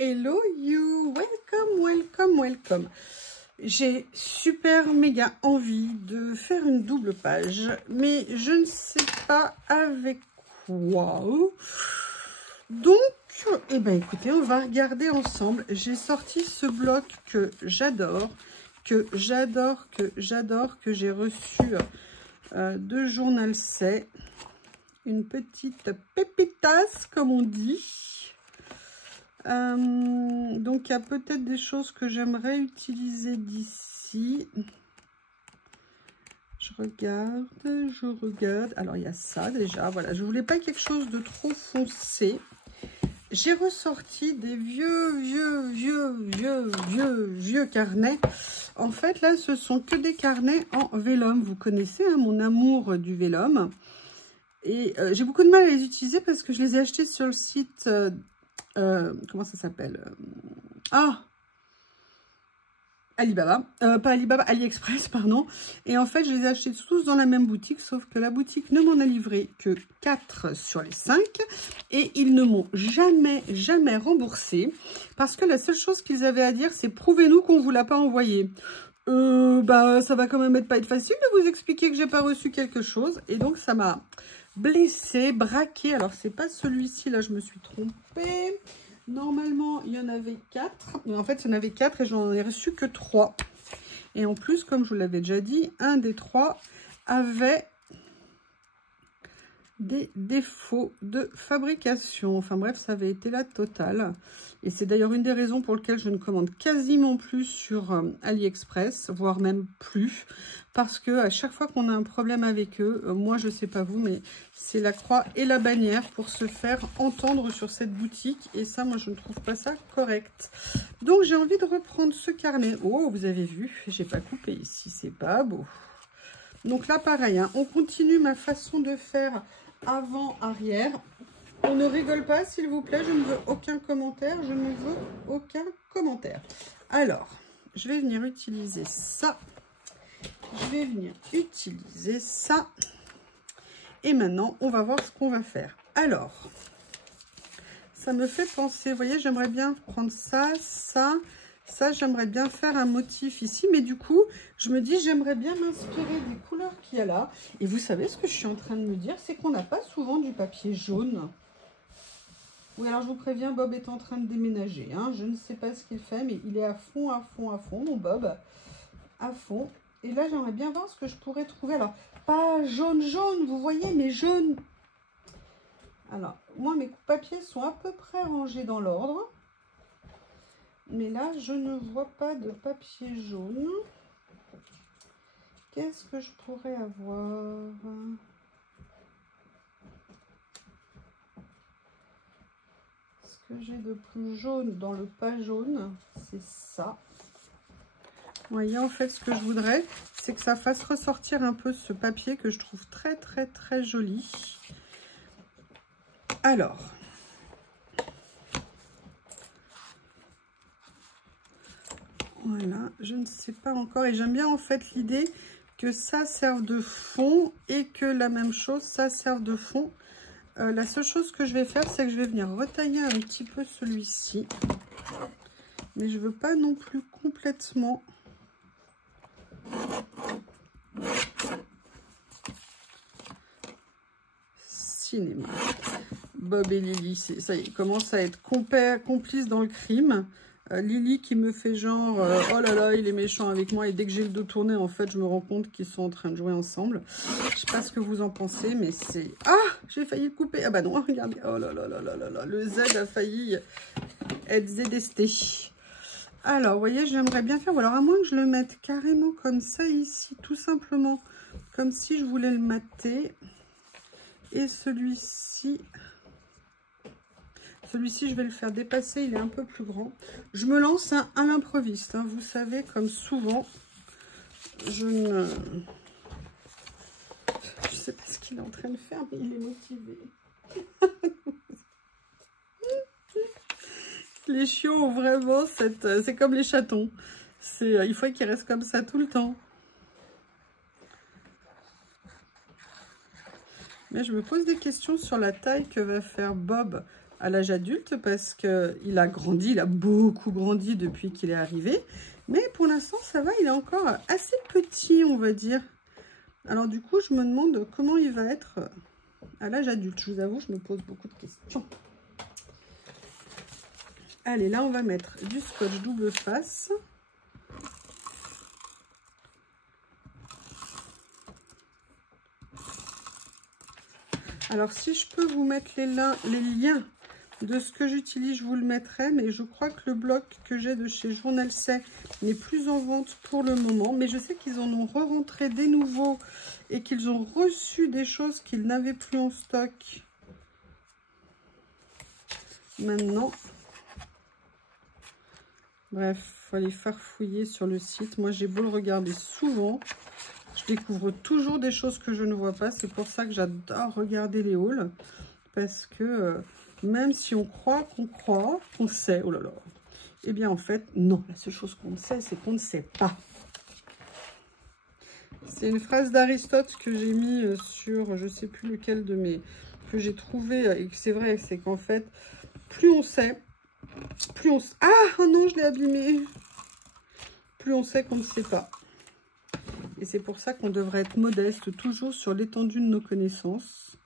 Hello you, welcome, welcome, welcome. J'ai super méga envie de faire une double page, mais je ne sais pas avec quoi. Donc, eh ben, écoutez, on va regarder ensemble. J'ai sorti ce bloc que j'adore, que j'ai reçu de Journal C. Une petite pépitas, comme on dit. Donc il y a peut-être des choses que j'aimerais utiliser d'ici. Je regarde. Alors il y a ça déjà, voilà. Je voulais pas quelque chose de trop foncé. J'ai ressorti des vieux carnets. En fait là ce sont que des carnets en vélum. Vous connaissez hein, mon amour du vélum. Et j'ai beaucoup de mal à les utiliser parce que je les ai achetés sur le site... comment ça s'appelle Alibaba, pas Alibaba, AliExpress, pardon. Et en fait, je les ai achetés tous dans la même boutique, sauf que la boutique ne m'en a livré que 4 sur les 5. Et ils ne m'ont jamais remboursé. Parce que la seule chose qu'ils avaient à dire, c'est « Prouvez-nous qu'on ne vous l'a pas envoyé ». Bah, ça va quand même pas être facile de vous expliquer que j'ai pas reçu quelque chose. Et donc, ça m'a blessée, braquée. Alors, c'est pas celui-ci, là, je me suis trompée. Normalement, il y en avait 4. Mais en fait, il y en avait 4 et j'en ai reçu que 3. Et en plus, comme je vous l'avais déjà dit, un des 3 avait des défauts de fabrication. Enfin bref, ça avait été la totale. Et c'est d'ailleurs une des raisons pour lesquelles je ne commande quasiment plus sur AliExpress, voire même plus. Parce que à chaque fois qu'on a un problème avec eux, moi je sais pas vous, mais c'est la croix et la bannière pour se faire entendre sur cette boutique. Et ça, moi je ne trouve pas ça correct. Donc j'ai envie de reprendre ce carnet. Oh, vous avez vu, j'ai pas coupé ici, c'est pas beau. Donc là pareil, hein, on continue ma façon de faire avant-arrière. On ne rigole pas, s'il vous plaît. Je ne veux aucun commentaire. Je ne veux aucun commentaire. Alors, je vais venir utiliser ça. Je vais venir utiliser ça. Et maintenant, on va voir ce qu'on va faire. Alors, ça me fait penser, vous voyez, j'aimerais bien prendre ça, ça, j'aimerais bien faire un motif ici. Mais du coup, je me dis, j'aimerais bien m'inspirer des couleurs qu'il y a là. Et vous savez ce que je suis en train de me dire, c'est qu'on n'a pas souvent du papier jaune. Oui, alors je vous préviens, Bob est en train de déménager. Hein. Je ne sais pas ce qu'il fait, mais il est à fond, mon Bob. À fond. Et là, j'aimerais bien voir ce que je pourrais trouver. Alors, pas jaune, vous voyez, mais jaune. Alors, moi, mes papiers sont à peu près rangés dans l'ordre. Mais là, je ne vois pas de papier jaune. Qu'est-ce que je pourrais avoir ? Ce que j'ai de plus jaune dans le pas jaune, c'est ça. Vous voyez, en fait, ce que je voudrais, c'est que ça fasse ressortir un peu ce papier que je trouve très joli. Alors, voilà, je ne sais pas encore. Et j'aime bien, en fait, l'idée que ça serve de fond et que la même chose, ça serve de fond. La seule chose que je vais faire, c'est que je vais venir retailler un petit peu celui-ci. Mais je ne veux pas non plus complètement... Cinéma. Bob et Lily, ça y est, commence à être complice dans le crime. Lily qui me fait genre, oh là là, il est méchant avec moi. Et dès que j'ai le dos tourné, en fait, je me rends compte qu'ils sont en train de jouer ensemble. Je sais pas ce que vous en pensez, mais c'est... Ah, j'ai failli le couper. Ah bah non, regardez. Oh là là là là là là. Le Z a failli être zesté. Alors, vous voyez, j'aimerais bien faire... Alors, à moins que je le mette carrément comme ça ici, tout simplement. Comme si je voulais le mater. Et celui-ci... Celui-ci, je vais le faire dépasser, il est un peu plus grand. Je me lance à l'improviste. Hein. Vous savez, comme souvent, je sais pas ce qu'il est en train de faire, mais il est motivé. Les chiots ont vraiment cette... C'est comme les chatons. Il faut qu'ils restent comme ça tout le temps. Mais je me pose des questions sur la taille que va faire Bob à l'âge adulte parce qu'il a grandi, il a beaucoup grandi depuis qu'il est arrivé. Mais pour l'instant, ça va, il est encore assez petit, on va dire. Alors du coup, je me demande comment il va être à l'âge adulte. Je vous avoue, je me pose beaucoup de questions. Allez, là, on va mettre du scotch double face. Alors, si je peux vous mettre les liens de ce que j'utilise, je vous le mettrai. Mais je crois que le bloc que j'ai de chez Journal C n'est plus en vente pour le moment. Mais je sais qu'ils en ont re-rentré des nouveaux et qu'ils ont reçu des choses qu'ils n'avaient plus en stock. Maintenant, bref, il faut aller farfouiller sur le site. Moi, j'ai beau le regarder souvent, je découvre toujours des choses que je ne vois pas. C'est pour ça que j'adore regarder les hauls. Parce que même si on croit qu'on sait, oh là là, eh bien en fait, non. La seule chose qu'on sait, c'est qu'on ne sait pas. C'est une phrase d'Aristote que j'ai mis sur, je ne sais plus lequel de mes... que j'ai trouvé, et que c'est vrai, c'est qu'en fait, plus on sait, plus on... Ah, oh non, je l'ai abîmé. Plus on sait qu'on ne sait pas. Et c'est pour ça qu'on devrait être modeste toujours sur l'étendue de nos connaissances.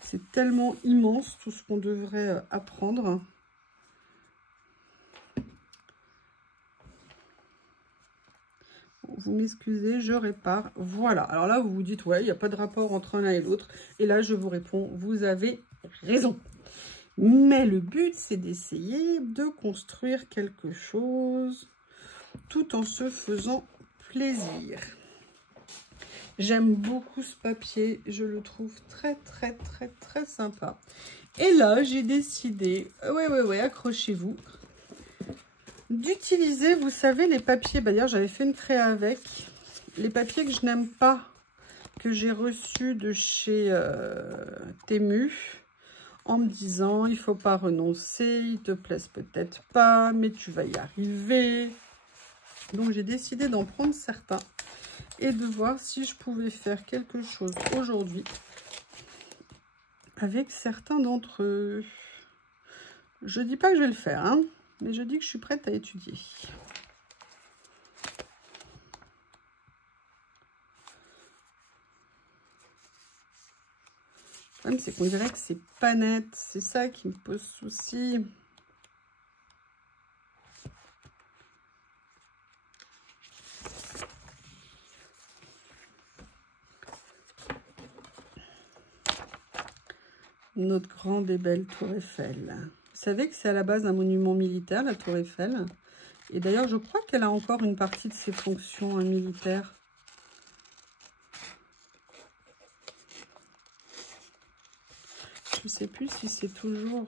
C'est tellement immense tout ce qu'on devrait apprendre. Vous m'excusez, je répare. Voilà. Alors là, vous vous dites, ouais, il n'y a pas de rapport entre l'un et l'autre. Et là, je vous réponds, vous avez raison. Mais le but, c'est d'essayer de construire quelque chose tout en se faisant plaisir. J'aime beaucoup ce papier. Je le trouve très, très, très, très sympa. Et là, j'ai décidé, ouais, accrochez-vous, d'utiliser, vous savez, les papiers. Bah, d'ailleurs, j'avais fait une créa avec les papiers que je n'aime pas, que j'ai reçus de chez Temu, en me disant, il faut pas renoncer, ils te plaisent peut-être pas, mais tu vas y arriver. Donc, j'ai décidé d'en prendre certains et de voir si je pouvais faire quelque chose aujourd'hui avec certains d'entre eux. Je dis pas que je vais le faire, hein, mais je dis que je suis prête à étudier. Le problème, c'est qu'on dirait que c'est pas net. C'est ça qui me pose souci. Notre grande et belle tour Eiffel. Vous savez que c'est à la base un monument militaire, la tour Eiffel. Et d'ailleurs, je crois qu'elle a encore une partie de ses fonctions militaires. Je ne sais plus si c'est toujours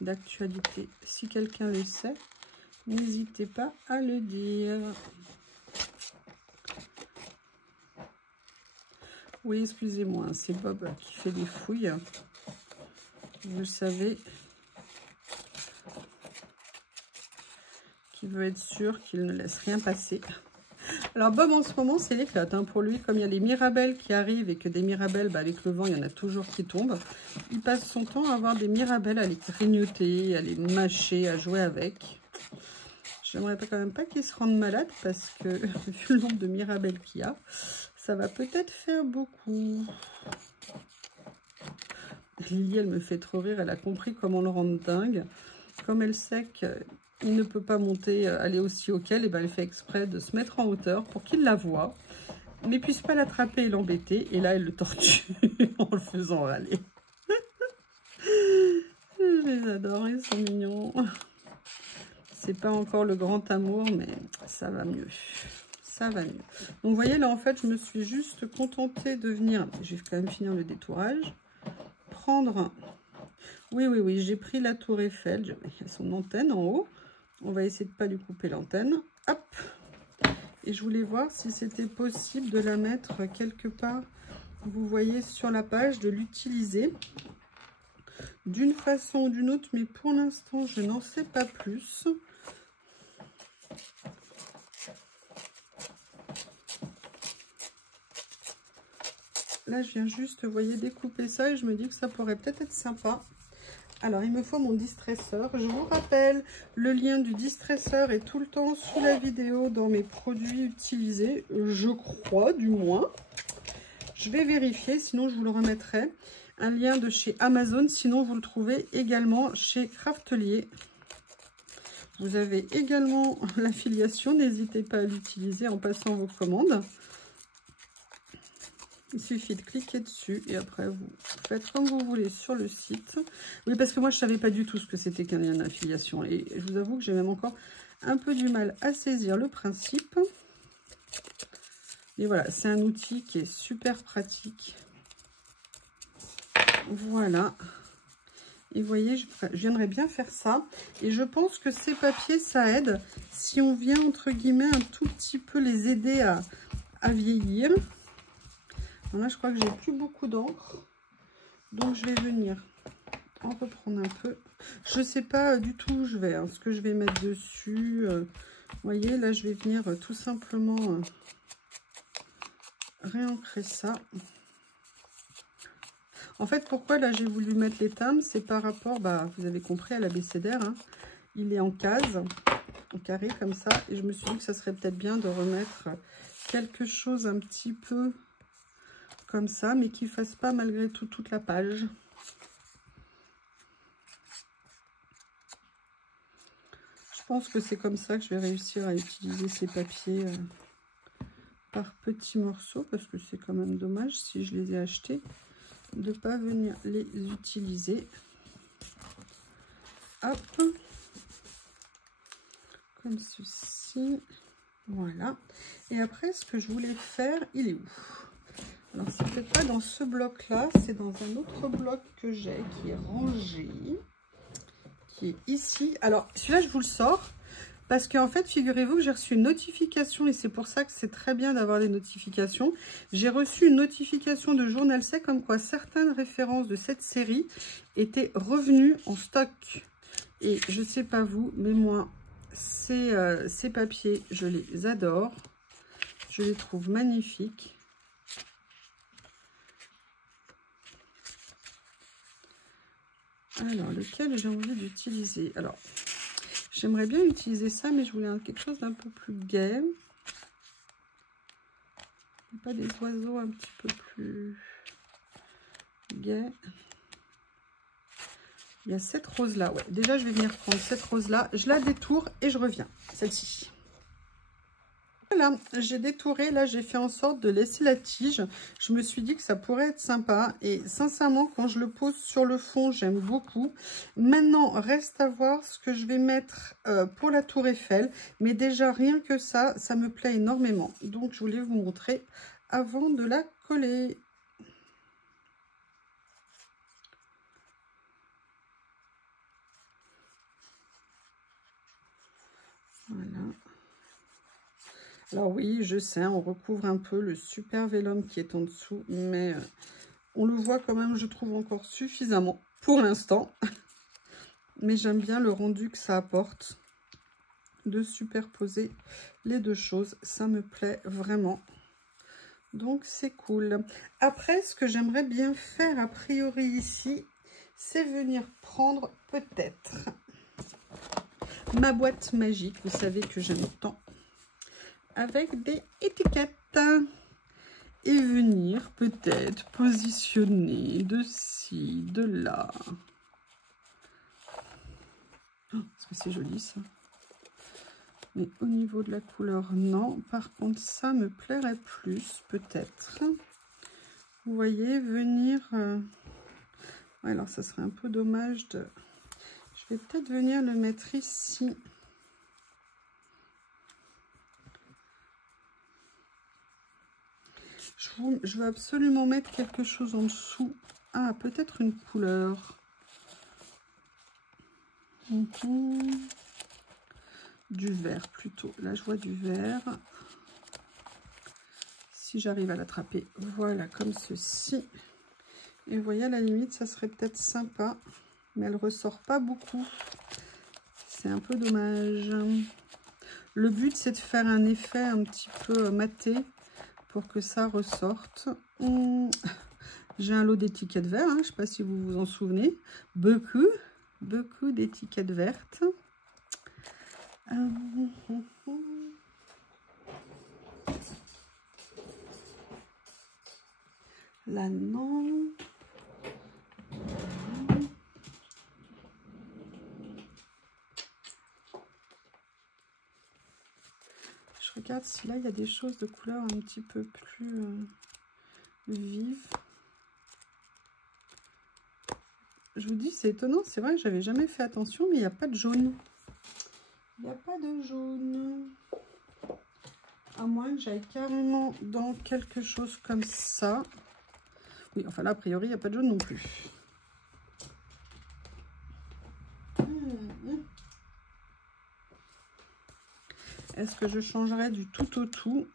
d'actualité. Si quelqu'un le sait, n'hésitez pas à le dire. Oui, excusez-moi, c'est Bob qui fait des fouilles. Vous savez, qui veut être sûr qu'il ne laisse rien passer. Alors Bob, en ce moment, c'est l'éclate. Hein, pour lui, comme il y a les mirabelles qui arrivent et que des mirabelles, bah, avec le vent, il y en a toujours qui tombent. Il passe son temps à avoir des mirabelles, à les grignoter, à les mâcher, à jouer avec. J'aimerais quand même pas qu'il se rende malade parce que, vu le nombre de mirabelles qu'il y a, ça va peut-être faire beaucoup. Lily, elle me fait trop rire. Elle a compris comment le rendre dingue. Comme elle sait qu'il ne peut pas monter, aller aussi haut qu'elle, et ben elle fait exprès de se mettre en hauteur pour qu'il la voie, mais puisse pas l'attraper et l'embêter. Et là, elle le tortue en le faisant râler. Je les adore, ils sont mignons. C'est pas encore le grand amour, mais ça va mieux. Ça va mieux. Donc, vous voyez, là, en fait, je me suis juste contentée de venir... Je vais quand même finir le détourage. Prendre... Oui, j'ai pris la tour Eiffel. Il y a son antenne en haut. On va essayer de ne pas lui couper l'antenne. Hop. Et je voulais voir si c'était possible de la mettre quelque part, vous voyez, sur la page, de l'utiliser d'une façon ou d'une autre. Mais pour l'instant, je n'en sais pas plus. Là, je viens juste, vous voyez, découper ça et je me dis que ça pourrait peut-être être sympa Alors, il me faut mon distresseur. Je vous rappelle, le lien du distresseur est tout le temps sous la vidéo dans mes produits utilisés. Je crois, du moins. Je vais vérifier, sinon je vous le remettrai. Un lien de chez Amazon, sinon vous le trouvez également chez Craftelier. Vous avez également l'affiliation, n'hésitez pas à l'utiliser en passant vos commandes. Il suffit de cliquer dessus et après vous faites comme vous voulez sur le site. Oui, parce que moi je ne savais pas du tout ce que c'était qu'un lien d'affiliation et je vous avoue que j'ai même encore un peu du mal à saisir le principe. Et voilà, c'est un outil qui est super pratique. Voilà. Et vous voyez, je viendrais bien faire ça. Et je pense que ces papiers, ça aide si on vient, entre guillemets, un tout petit peu les aider à vieillir. Alors là, je crois que j'ai plus beaucoup d'encre. Donc, je vais venir en reprendre un peu. Je ne sais pas du tout où je vais, hein, ce que je vais mettre dessus. Vous voyez, là, je vais venir tout simplement réancrer ça. En fait, pourquoi là j'ai voulu mettre les timbres, c'est par rapport, bah, vous avez compris, à l'abécédaire. Hein. Il est en case, en carré comme ça. Et je me suis dit que ça serait peut-être bien de remettre quelque chose un petit peu comme ça, mais qui ne fasse pas malgré tout toute la page. Je pense que c'est comme ça que je vais réussir à utiliser ces papiers par petits morceaux, parce que c'est quand même dommage si je les ai achetés de ne pas venir les utiliser. Hop, comme ceci, voilà. Et après, ce que je voulais faire, il est où? Alors, c'est peut-être pas dans ce bloc-là, c'est dans un autre bloc que j'ai, qui est rangé, qui est ici. Alors, celui-là, je vous le sors, parce qu'en fait, figurez-vous que j'ai reçu une notification, et c'est pour ça que c'est très bien d'avoir des notifications. J'ai reçu une notification de Journal Sec comme quoi certaines références de cette série étaient revenues en stock. Et je sais pas vous, mais moi, ces papiers, je les adore. Je les trouve magnifiques. Alors, lequel j'ai envie d'utiliser? Alors, j'aimerais bien utiliser ça, mais je voulais quelque chose d'un peu plus gai. Pas des oiseaux un petit peu plus gais. Il y a cette rose-là. Ouais, déjà, je vais venir prendre cette rose-là. Je la détourne et je reviens. Celle-ci. Voilà, j'ai détouré. Là, j'ai fait en sorte de laisser la tige. Je me suis dit que ça pourrait être sympa. Et sincèrement, quand je le pose sur le fond, j'aime beaucoup. Maintenant, reste à voir ce que je vais mettre pour la tour Eiffel. Mais déjà, rien que ça, ça me plaît énormément. Donc, je voulais vous montrer avant de la coller. Voilà. Alors oui, je sais, on recouvre un peu le super vélum qui est en dessous, mais on le voit quand même, je trouve, encore suffisamment pour l'instant. Mais j'aime bien le rendu que ça apporte de superposer les deux choses. Ça me plaît vraiment. Donc, c'est cool. Après, ce que j'aimerais bien faire, a priori, ici, c'est venir prendre peut-être ma boîte magique. Vous savez que j'aime tant. Avec des étiquettes. Et venir peut-être positionner de ci, de là. Oh, est-ce que c'est joli ça? Mais au niveau de la couleur, non. Par contre, ça me plairait plus, peut-être. Vous voyez, venir... Ouais, alors, ça serait un peu dommage de... Je vais peut-être venir le mettre ici. Je veux absolument mettre quelque chose en dessous. Ah, peut-être une couleur. Du vert plutôt. Là, je vois du vert. Si j'arrive à l'attraper, voilà, comme ceci. Et vous voyez, à la limite, ça serait peut-être sympa. Mais elle ressort pas beaucoup. C'est un peu dommage. Le but, c'est de faire un effet un petit peu maté pour que ça ressorte. J'ai un lot d'étiquettes vertes, hein, je ne sais pas si vous vous en souvenez. Beaucoup. beaucoup d'étiquettes vertes. Là, non. Je regarde si là, il y a des choses de couleur un petit peu plus vives. Je vous dis, c'est étonnant. C'est vrai que j'avais jamais fait attention, mais il n'y a pas de jaune. Il n'y a pas de jaune. À moins que j'aille carrément dans quelque chose comme ça. Oui, enfin là, a priori, il n'y a pas de jaune non plus. Est-ce que je changerais du tout au tout?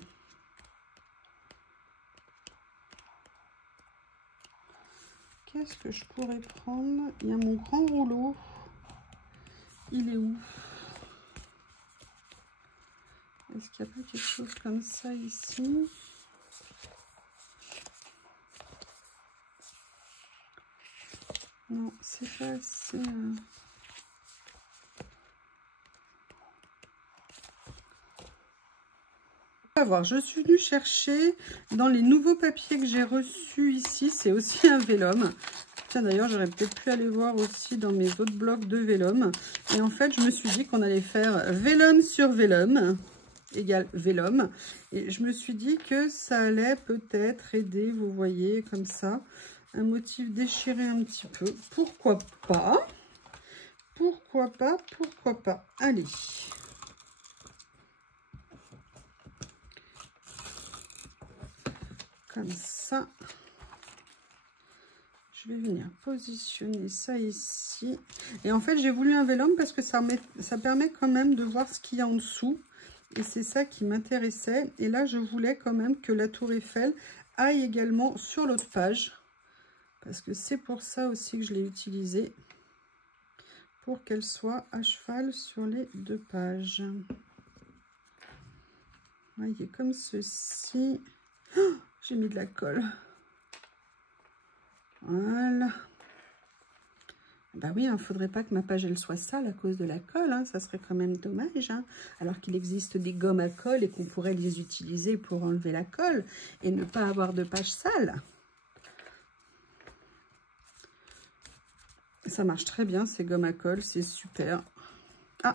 Qu'est-ce que je pourrais prendre? Il y a mon grand rouleau. Il est où? Est-ce qu'il n'y a pas quelque chose comme ça ici? Non, c'est pas assez... On va voir, je suis venue chercher dans les nouveaux papiers que j'ai reçus ici. C'est aussi un vélum. Tiens, d'ailleurs, j'aurais peut-être pu aller voir aussi dans mes autres blocs de vélum. Et en fait, je me suis dit qu'on allait faire vélum sur vélum égale vélum. Et je me suis dit que ça allait peut-être aider, vous voyez, comme ça, un motif déchiré un petit peu. Pourquoi pas? Pourquoi pas? Pourquoi pas? Allez. Comme ça. Je vais venir positionner ça ici. Et en fait, j'ai voulu un vélum parce que ça permet quand même de voir ce qu'il y a en dessous. Et c'est ça qui m'intéressait. Et là, je voulais quand même que la tour Eiffel aille également sur l'autre page. Parce que c'est pour ça aussi que je l'ai utilisé. Pour qu'elle soit à cheval sur les deux pages. Vous voyez, comme ceci. Oh, j'ai mis de la colle. Voilà. Bah oui, il ne faudrait pas que ma page elle soit sale à cause de la colle. Hein. Ça serait quand même dommage. Hein. Alors qu'il existe des gommes à colle et qu'on pourrait les utiliser pour enlever la colle et ne pas avoir de page sale. Ça marche très bien ces gommes à colle, c'est super. Ah,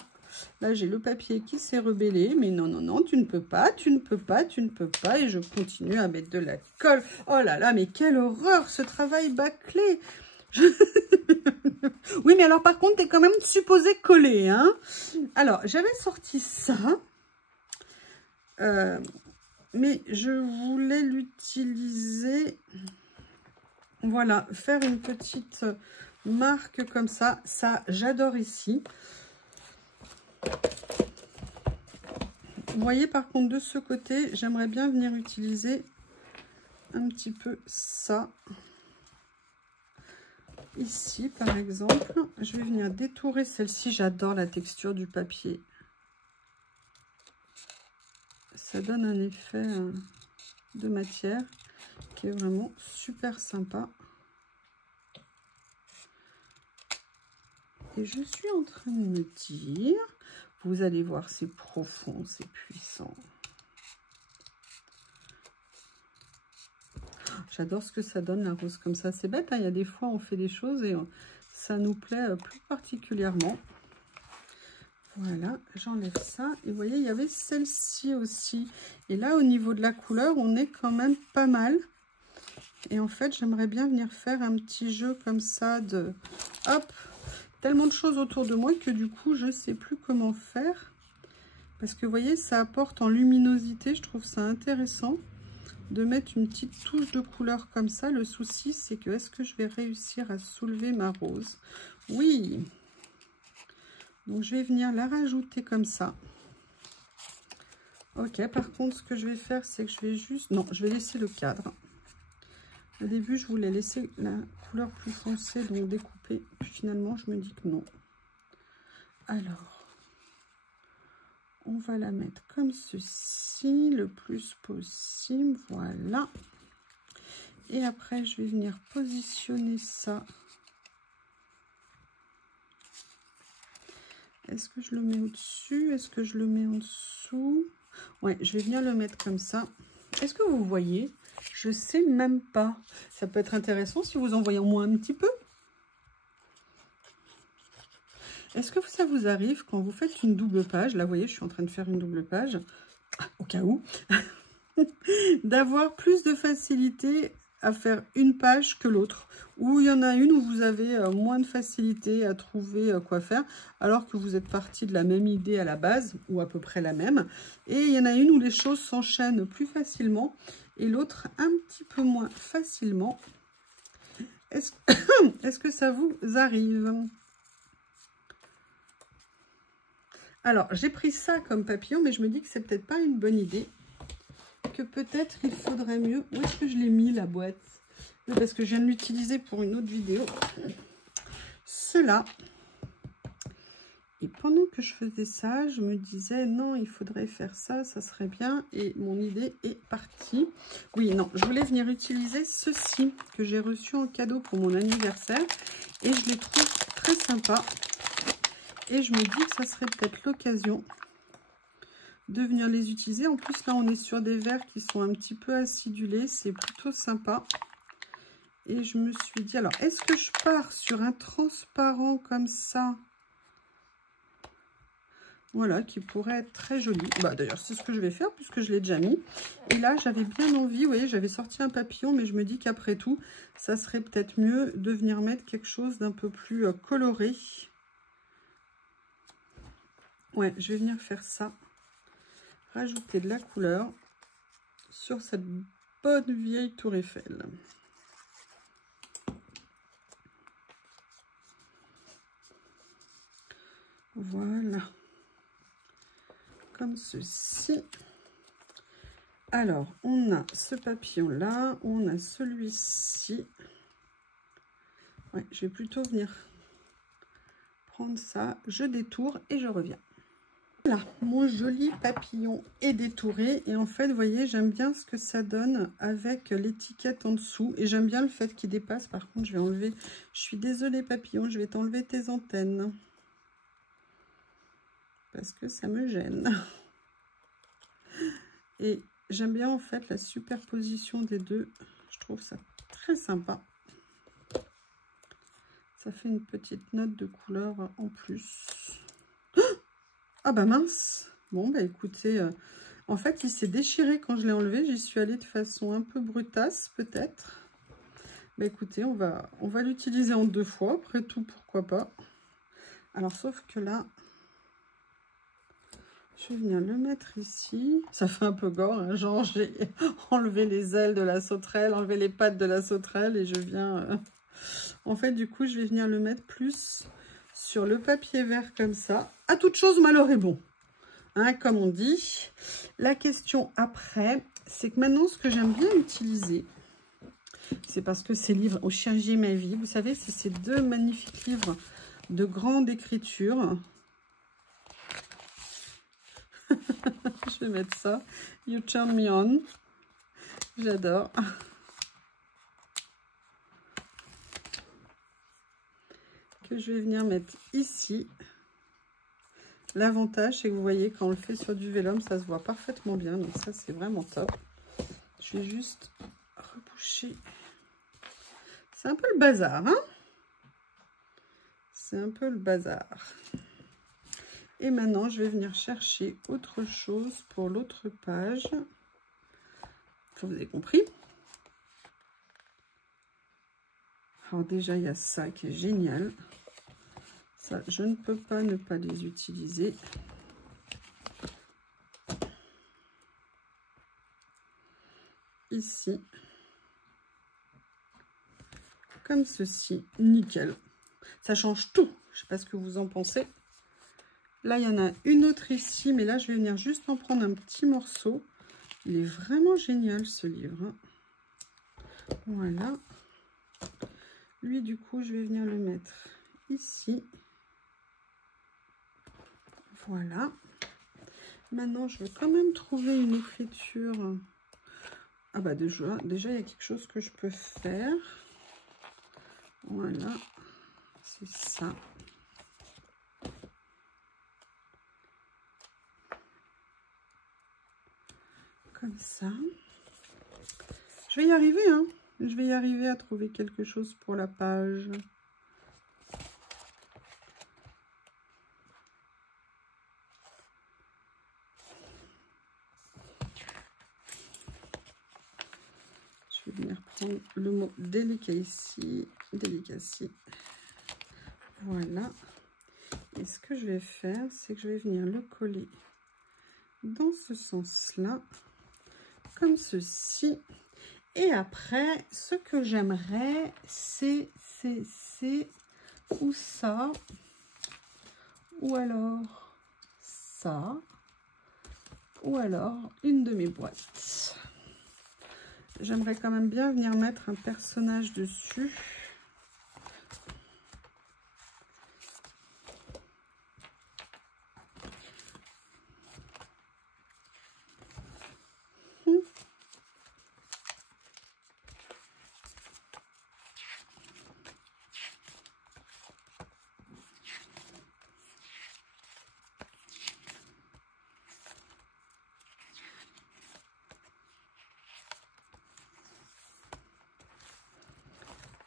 là j'ai le papier qui s'est rebellé. Mais non, non, non, tu ne peux pas, tu ne peux pas, tu ne peux pas. Et je continue à mettre de la colle. Oh là là, mais quelle horreur ce travail bâclé. Oui, mais alors par contre, tu es quand même supposé coller. Hein. Alors, j'avais sorti ça. Mais je voulais l'utiliser. Voilà, faire une petite marque comme ça. Ça, j'adore ici. Vous voyez, par contre, de ce côté, j'aimerais bien venir utiliser un petit peu ça. Ici, par exemple, je vais venir détourer celle-ci. J'adore la texture du papier. Ça donne un effet de matière qui est vraiment super sympa. Et je suis en train de me dire, vous allez voir, c'est profond, c'est puissant. J'adore ce que ça donne, la rose comme ça. C'est bête, hein, il y a des fois, on fait des choses et ça nous plaît plus particulièrement. Voilà, j'enlève ça. Et vous voyez, il y avait celle-ci aussi. Et là, au niveau de la couleur, on est quand même pas mal. Et en fait, j'aimerais bien venir faire un petit jeu comme ça de... Hop! Tellement de choses autour de moi que du coup, je ne sais plus comment faire. Parce que vous voyez, ça apporte en luminosité. Je trouve ça intéressant de mettre une petite touche de couleur comme ça. Le souci, c'est que est-ce que je vais réussir à soulever ma rose? Oui! Donc, je vais venir la rajouter comme ça. Ok, par contre, ce que je vais faire, c'est que je vais juste... Non, je vais laisser le cadre. Au début, je voulais laisser la couleur plus foncée, donc découper. Puis finalement, je me dis que non. Alors, on va la mettre comme ceci, le plus possible. Voilà. Et après, je vais venir positionner ça Est-ce que je le mets au-dessus? Est-ce que je le mets en dessous? Ouais, je vais venir le mettre comme ça. Est-ce que vous voyez? Je sais même pas. Ça peut être intéressant si vous en voyez au moins un petit peu. Est-ce que ça vous arrive quand vous faites une double page? Là, vous voyez, je suis en train de faire une double page. Au cas où. D'avoir plus de facilité à faire une page que l'autre, ou il y en a une où vous avez moins de facilité à trouver quoi faire, alors que vous êtes parti de la même idée à la base, ou à peu près la même, et il y en a une où les choses s'enchaînent plus facilement, et l'autre un petit peu moins facilement. Est-ce que ça vous arrive? Alors, j'ai pris ça comme papillon, mais je me dis que c'est peut-être pas une bonne idée, que peut-être il faudrait mieux... Où est-ce que je l'ai mis, la boîte? Parce que je viens de l'utiliser pour une autre vidéo. Cela. Et pendant que je faisais ça, je me disais, non, il faudrait faire ça, ça serait bien. Et mon idée est partie. Oui, non, je voulais venir utiliser ceci que j'ai reçu en cadeau pour mon anniversaire. Et je les trouve très sympas. Et je me dis que ça serait peut-être l'occasion de venir les utiliser. En plus, là, on est sur des verres qui sont un petit peu acidulés. C'est plutôt sympa. Et je me suis dit, alors, est-ce que je pars sur un transparent comme ça? Voilà, qui pourrait être très joli. Bah, d'ailleurs, c'est ce que je vais faire puisque je l'ai déjà mis. Et là, j'avais bien envie, vous voyez, j'avais sorti un papillon, mais je me dis qu'après tout, ça serait peut-être mieux de venir mettre quelque chose d'un peu plus coloré. Ouais, je vais venir faire ça. Rajouter de la couleur sur cette bonne vieille tour Eiffel. Voilà. Comme ceci. Alors, on a ce papillon-là, on a celui-ci. Ouais, je vais plutôt venir prendre ça. Je détourne et je reviens. Voilà, mon joli papillon est détouré. Et en fait, vous voyez, j'aime bien ce que ça donne avec l'étiquette en dessous. Et j'aime bien le fait qu'il dépasse. Par contre, je vais enlever... Je suis désolée, papillon, je vais t'enlever tes antennes. Parce que ça me gêne. Et j'aime bien, en fait, la superposition des deux. Je trouve ça très sympa. Ça fait une petite note de couleur en plus. Ah bah mince. Bon bah écoutez, en fait il s'est déchiré quand je l'ai enlevé. J'y suis allée de façon un peu brutasse peut-être. Bah écoutez, on va l'utiliser en 2 fois. Après tout, pourquoi pas. Alors sauf que là, je vais venir le mettre ici. Ça fait un peu gore, hein, genre j'ai enlevé les ailes de la sauterelle, enlevé les pattes de la sauterelle et je viens... En fait, du coup, je vais venir le mettre plus sur le papier vert comme ça. À toute chose, malheur est bon. Hein, comme on dit. La question après, c'est que maintenant, ce que j'aime bien utiliser, c'est parce que ces livres au Changé ma vie, vous savez, c'est ces 2 magnifiques livres de grande écriture. Je vais mettre ça. You Turn Me On. J'adore. Que je vais venir mettre ici. L'avantage, c'est que vous voyez, quand on le fait sur du vélum, ça se voit parfaitement bien. Donc ça, c'est vraiment top. Je vais juste reboucher. C'est un peu le bazar, hein? C'est un peu le bazar. Et maintenant, je vais venir chercher autre chose pour l'autre page. Vous avez compris? Alors déjà, il y a ça qui est génial. Ça, je ne peux pas ne pas les utiliser. Ici. Comme ceci. Nickel. Ça change tout. Je ne sais pas ce que vous en pensez. Là, il y en a une autre ici. Mais là, je vais venir juste en prendre un petit morceau. Il est vraiment génial, ce livre. Voilà. Lui, du coup, je vais venir le mettre ici. Voilà. Maintenant, je vais quand même trouver une écriture. Ah bah déjà, il y a quelque chose que je peux faire. Voilà. C'est ça. comme ça. Je vais y arriver, hein. Je vais y arriver à trouver quelque chose pour la page. Je vais venir prendre le mot délicat ici. Delicacy. Voilà. Et ce que je vais faire, c'est que je vais venir le coller dans ce sens-là, comme ceci. Et après, ce que j'aimerais, c'est ou ça, ou alors ça, ou alors une de mes boîtes. J'aimerais quand même bien venir mettre un personnage dessus.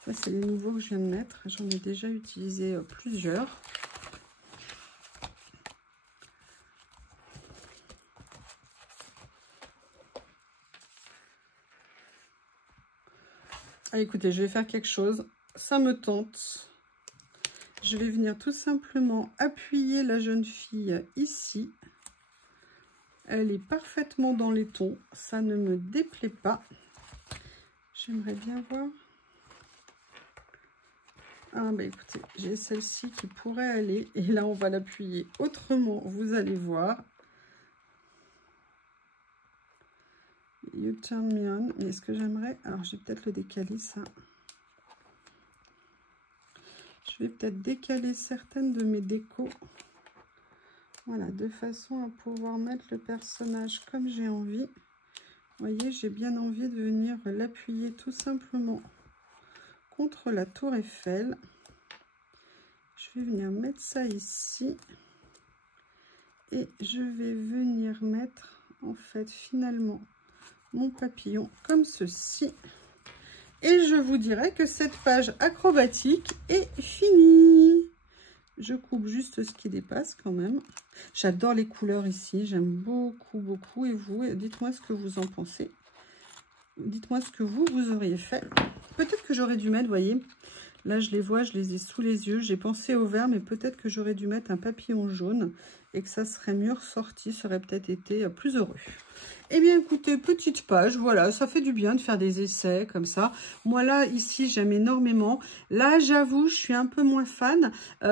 Ça, c'est les nouveaux que je viens de mettre. J'en ai déjà utilisé plusieurs. Ah, écoutez, je vais faire quelque chose. Ça me tente. Je vais venir tout simplement appuyer la jeune fille ici. Elle est parfaitement dans les tons. Ça ne me déplaît pas. J'aimerais bien voir. Ah bah écoutez, j'ai celle-ci qui pourrait aller. Et là, on va l'appuyer autrement. Vous allez voir. You turn me on. Mais est-ce que j'aimerais... Alors, je vais peut-être le décaler, ça. Je vais peut-être décaler certaines de mes décos. Voilà, de façon à pouvoir mettre le personnage comme j'ai envie. Vous voyez, j'ai bien envie de venir l'appuyer tout simplement contre la tour Eiffel. Je vais venir mettre ça ici. Et je vais venir mettre, en fait, finalement, mon papillon comme ceci. Et je vous dirai que cette page acrobatique est finie. Je coupe juste ce qui dépasse quand même. J'adore les couleurs ici. J'aime beaucoup, beaucoup. Et vous, dites-moi ce que vous en pensez. Dites-moi ce que vous auriez fait. Peut-être que j'aurais dû mettre, vous voyez, là je les vois, je les ai sous les yeux. J'ai pensé au vert, mais peut-être que j'aurais dû mettre un papillon jaune et que ça serait mieux ressorti. Ça aurait peut-être été plus heureux. Eh bien, écoutez, petite page, voilà, ça fait du bien de faire des essais comme ça. Moi, là, ici, j'aime énormément. Là, j'avoue, je suis un peu moins fan.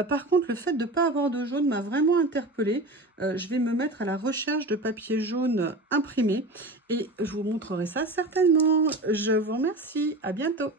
Par contre, le fait de ne pas avoir de jaune m'a vraiment interpellée. Je vais me mettre à la recherche de papier jaune imprimé et je vous montrerai ça certainement. Je vous remercie. À bientôt.